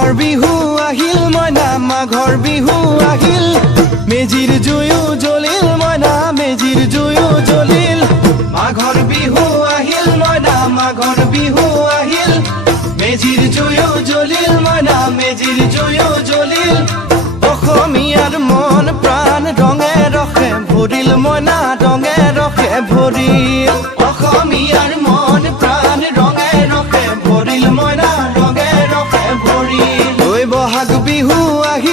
মাঘৰ বিহু আহিল মইনা মাঘৰ বিহু আহিল মেজিৰ জুয়ো জ্বলিল মইনা মেজিৰ জুয়ো জ্বলিল মাঘৰ বিহু আহিল মইনা মাঘৰ বিহু আহিল মেজিৰ জুয়ো জ্বলিল মইনা মেজিৰ জুয়ো জ্বলিল অসমীয়াৰ মন প্ৰাণ ৰঙে ৰখে ভৰিল মইনা ৰঙে ৰখে ভৰিল